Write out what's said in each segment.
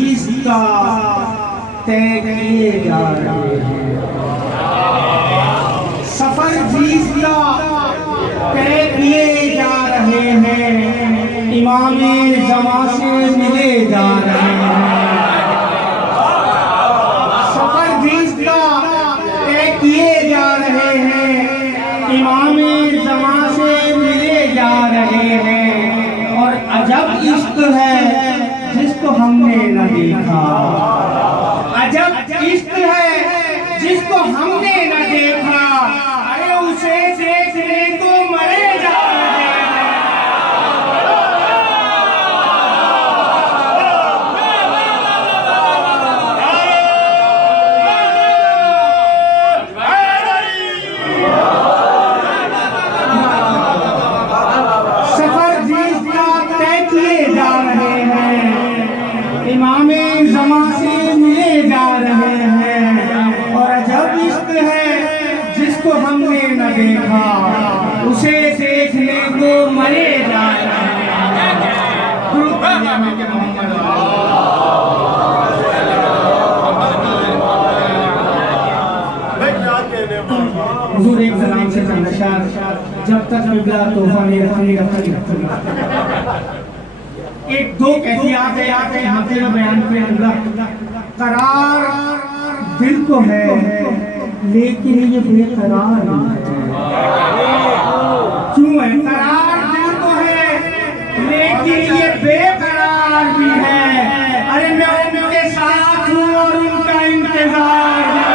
इसका तय किए जा रहे हैं, सफर जिसका तय किए जा रहे हैं, इमामे जमा से मिले जा रहे हैं। सफर जिसका तय किए जा रहे हैं, इमामे जमा से मिले जा रहे हैं। और अजब इश्क है जिसको हमने न देखा, अजब इश्क है जिसको हमने न देखा, अरे उसे देखने को मरे जा रहे हैं। सफर जिसका तय किए जा रहे हैं, इमामे जमा से मिले जा रहे हैं। और अजब इश्क है जिसको हमने न देखा, उसे देखने को मरे जा रहे हैं। हुजूर एक सलाम से नशार, जब तक किबला तोहफा नहीं रखेगा। एक दो कैफियत है हाथे में बयान पे अल्लाह करार दिल को है, लेकिन ये बेकरार क्यों है? करार दिल को है, लेकिन ये बेकरार भी है। अरे मैं उनके साथ हूँ और उनका इंतजार है।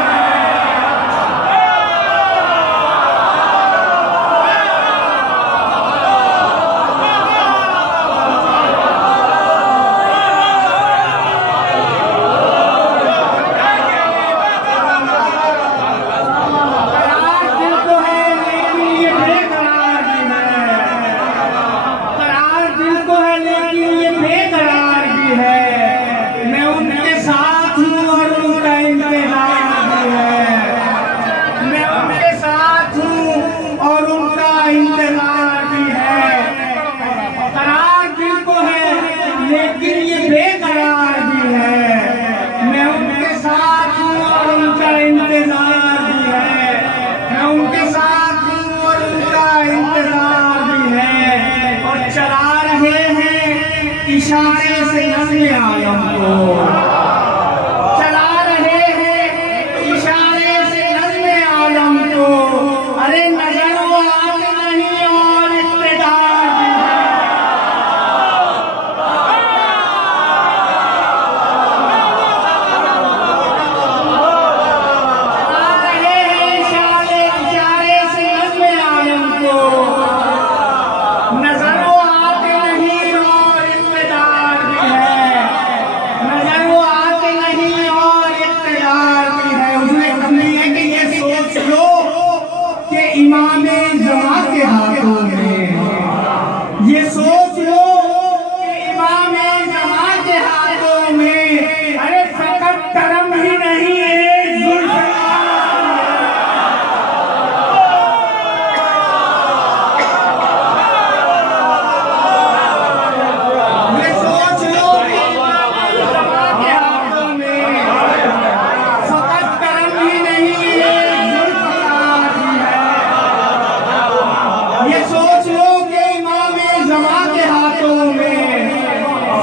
इशारे से नज़्मे आलम को चला रहे हैं, इशारे से नज़्मे आलम को। अरे नजर वो आते नहीं और इक़्तिदार भी है। चला रहे हैं इशारे से नज़्मे आलम को, नजर इमामे जमा के हाथों में, ये सोच लो कि इमामे जमा के हाथों में, अरे फकत करम ही नहीं है जुल्फ़कार। ये सोच लो कि इमामे जमा के हाथों में फकत करम ही नहीं है, ये सोच लो कि इमामे जमा के हाथों में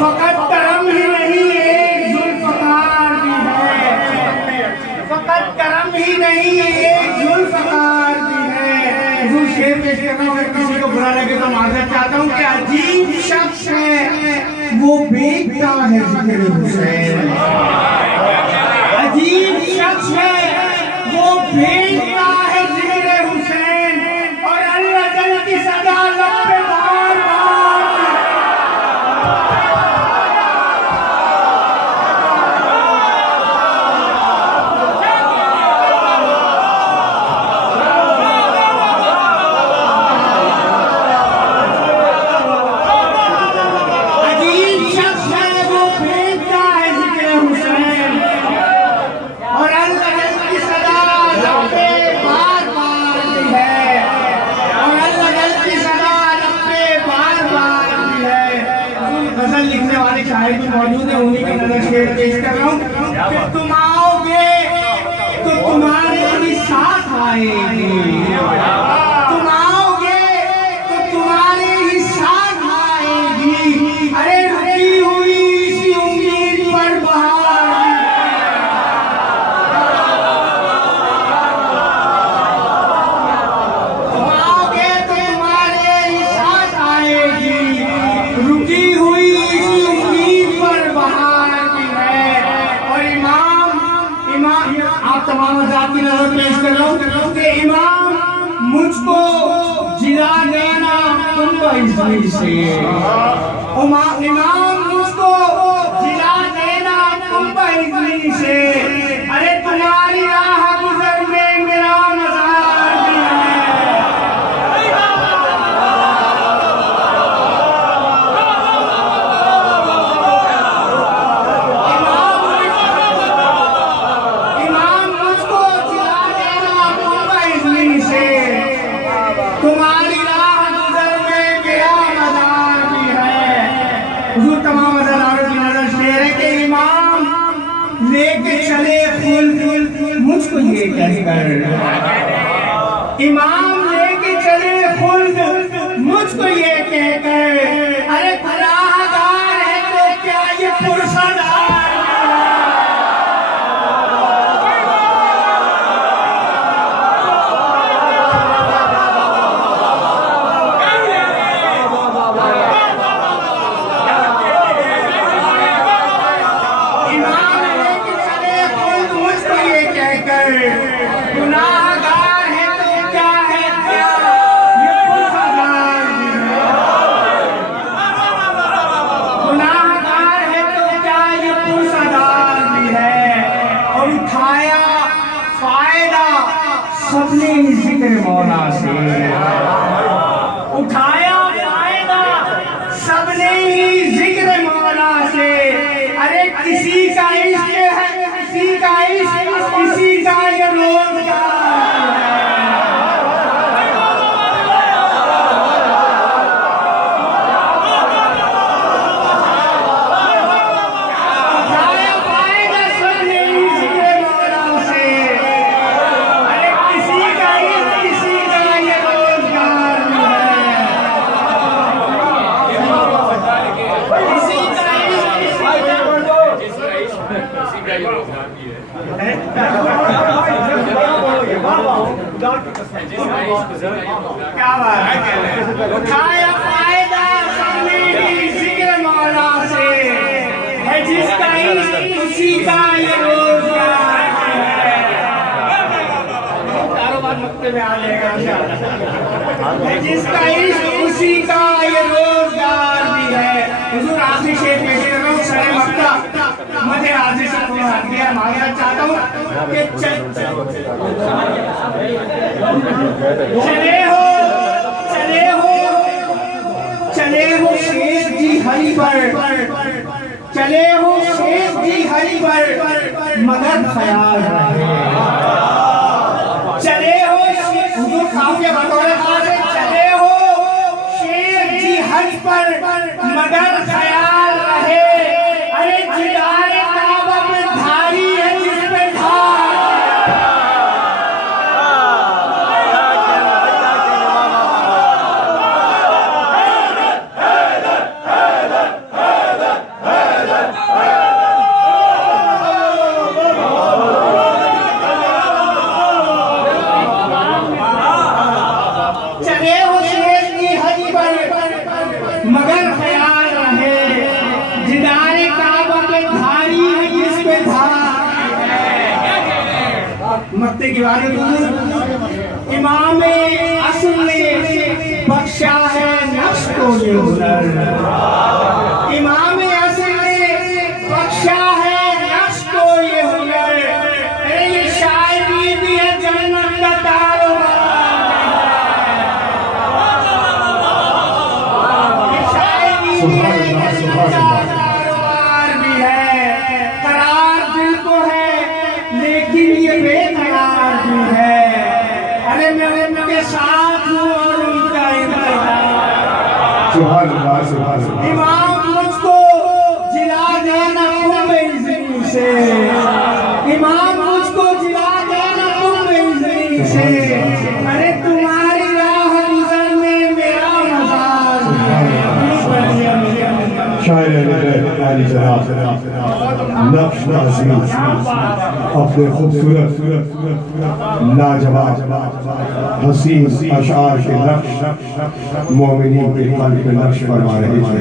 फकत करम ही नहीं है, जुल्फ़कार भी है। फकत करम ही नहीं है, जुल्फ़कार भी है। जो शेर पेश कर रहा हूँ, अगर किसी को बुरा लगे तो माज़रत चाहता हूँ कि अजीब शख्स है वो बेटा है ज़िक्र हुसैन। अजीब शख्स है वो बेटा है ज़िक्र हुसैन। और अल्लाह जल की सदा लब पे बार बार अजीब शख्स है वो बेटा है ज़िक्र हुसैन। और अल्लाह जल की सदा लब पे बार बार भी है, और अल्लाह जल की सदा लब पे बार बार भी है। गजल लिखने वाले शायर भी मौजूद है, उन्हीं के नजर शेर पेश कर रहा हूँ कि तुम आओगे तो तुम्हारे ही साथ आएगी, तुम आओगे तो तुम्हारे ही साथ आएगी। अरे रुकी हुई इसी उम्मीद पर बहार, तुम आओगे तो तुम्हारे ही साथ आएगी, रुकी हुई इसी उम्मीद पर बहार भी है। और इमाम आप तमाम हज़रात की नजर पेश कर रहा हूँ कि इमाम मुझको जिला देना तुम इसमें से, इमाम मुझको जिला देना तुम इसमें से। अरे तुम्हारी राह गुजर में मेरा मज़ार भी है। तुम्हारी राह गुजर में मेरा मज़ार भी है। हुजूर तमाम हज़रात की नज़र शेर है कि इमाम लेके चले फूल मुझको ये कहकर, इमाम लेके चले फूल मुझको ये कहकर। अरे फराहदार है तो क्या ये पुरसदार, गुनाहगार है तो क्या है क्या ये पुरसदार भी है। गुनाहगार है तो क्या ये पुरसदार भी है। और उठाया फायदा सबने जिक्र मौला से, उठाया फायदा सबने ही जिक्र मौला से। अरे किसी का इश्क है, किसी का इश्क, किसी का ये रोजगार उठाया फायदा सबने ही जिक्र मौला से। अरे किसी का इश्क, किसी का ये रोजगार भी है। किसी का क्या बात है। उठाया फायदा सबने ही जिक्र मौला से है, जिसका इश्क उसी का ये रोजगार है। कारोबार मक्ते में आ जाएगा, है जिसका इश्क उसी का ये रोजगार भी है। हुजूर आखिरी शेर पेश कर रहा हूँ, सरे मक्का मुझे आज से थोड़ा हट गया, मांगना चाहता हूँ कि चले हो चले हो शेख जी हरि पर, चले हो शेख जी हरि पर मगर ख्याल रहे। चले हो हुजूर काफिया बतौर खास है, चले हो शेख जी हरि पर मगर ख्याल रहे। अरे जिदारे काबा पे धारी है जिसपे धार, चले हो शेख जी हरि पर मगर ख्याल रहे। जिदारे काबा पे धारी है जिसपे धार है। मक्ते की वाली हुजूर इमाम असल ने बख्शा है नफ्स को ये हुनर, इमाम असल ने बख्शा है नफ्स को ये हुनर। अरे ये शायरी भी है जन्नत का कारोबार, ये शायरी भी है जन्नत का कारोबार भी है। करार दिल को है लेकिन ये बेकरार भी है। अरे मैं उनके साथ हूँ और उनका इंतजार। सुभान अल्लाह, सुभान अल्लाह। इमाम से, इमाम मुझको जिला देना तुम मेरी से, अरे तुम्हारी राह गुजर में मेरा मजार। शायर नक्श अज़ीज़ अपने खूबसूरत लाजवाब हसीन अशार के नक्श मोमिनीन के क़ल्ब पे नक्श फरमा रहे थे।